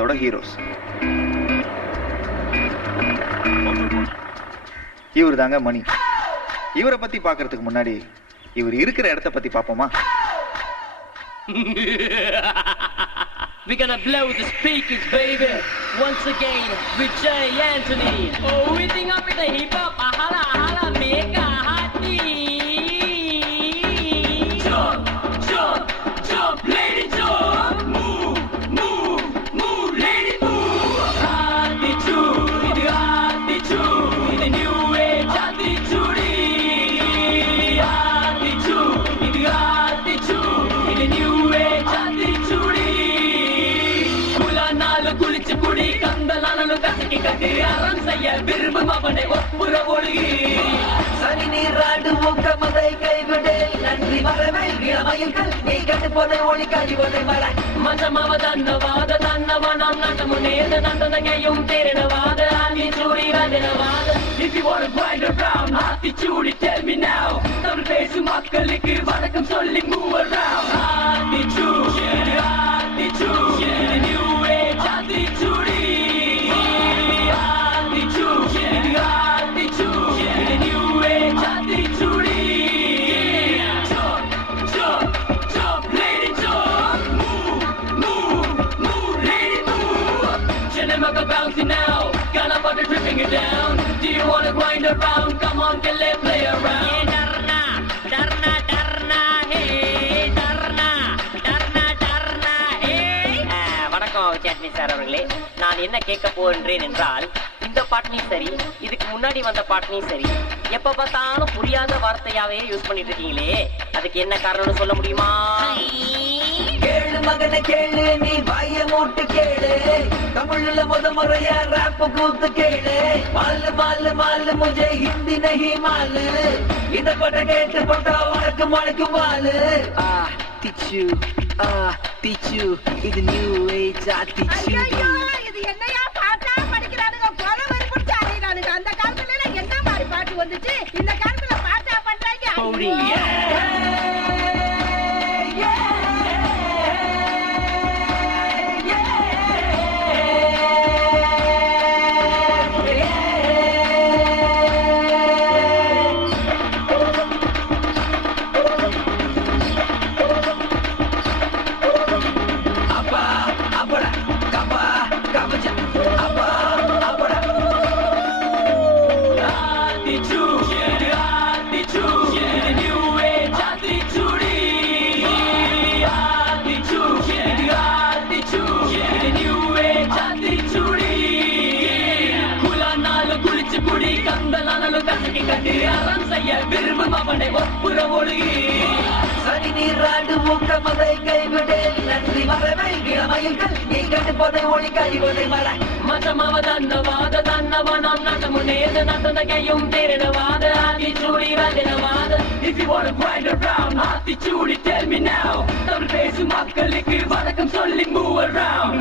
படத்தோட ஹீரோஸ். இவர் தாங்க மணி. இவரை பத்தி பாக்குறதுக்கு முன்னாடி இவர் இருக்கிற இடத்தை பத்தி பாப்போமா? We're gonna blow the speakers, baby. Once again with Jay Anthony. Oh, we think up with the hip hop. Ahala, ahala, make a heartbeat. Jump, jump, jump, lady, jump. Move, move, move, lady, move. Heartbeat, இது heartbeat, இது new age heartbeat. Heartbeat, இது heartbeat, இது new age heartbeat. குளிச்சு குடி கந்தலானு கசக்கி கட்டி அறம் செய்ய விரும்பும் அவனை ஒப்புற ஒழுகி சனி நீராடு ஊக்கமதை கைவிடு நன்றி மரவை இளமயில்கள் நீ கட்டு போதை ஒளி கழிவதை மர மஞ்சமாவ தன்னவாத தன்னவனம் நட்டமுன்னேத நந்தனகையும் தேரினவாத ஆண்டி சூடி வந்தினவாத If you wanna grind around Aathichoodi tell me now Tamil பேசும் மக்களுக்கு வணக்கம் சொல்லி move around Aathichoodi Aathichoodi new age Aathichoodi Aathichoodi Aathichoodi new age Aathichoodi jump jump jump lady jump move move move lady move Chinamaga bouncing now got up on the dripping it down do you wanna grind around come on get let play around darna darna hey darna darna darna hey வணக்கம் சேட்னி sir அவர்களே நான் என்ன கேட்க போகின்றேன் என்றால் இந்த பாட்டையும் சரி இதுக்கு முன்னாடி வந்த பாட்டையும் சரி எப்ப பார்த்தாலும் புரியாத வார்த்தையாவே யூஸ் பண்ணிட்டு இருக்கீங்களே அதுக்கு என்ன காரணம்னு சொல்ல முடியுமா கேளு மகனை கேளு நீ வாய மூட்டு கேளு தமிழ்ல முறையா ராப் கூத்து கேளு மாலு மாலு மாலு முझे हिंदी नहीं मालू இந்த பாட்டை கேட்டு போட்டா உனக்கு மழைக்கு மாலு திச்சு திச்சு இது நியூ ஏஜ் திச்சு இது என்னையா பாட்டா படிக்கிறானுங்க கொலை வரி பிடிச்சு அறையிறானுங்க அந்த காலத்துல என்ன மாதிரி பாட்டு வந்துச்சு இந்த காலத்துல பாட்டா பண்றாங்க விரும்பும் அவனை ஒப்புற ஒழுகி சனி நீராடு ஊக்கமதை கைவிடு நன்றி மரவை இளமயில்கள் நீ கட்டு போதை ஒளி கழிவதை மர மச்சமாவ தன்னவாத தன்னவனம் நட்டமுன்னேத நந்தனகையும் தேரினவாத Aathichoodi வந்தினவாத If you wanna grind around Aathichoodi tell me now Tamil பேசும் மக்களுக்கு வணக்கம் சொல்லி move around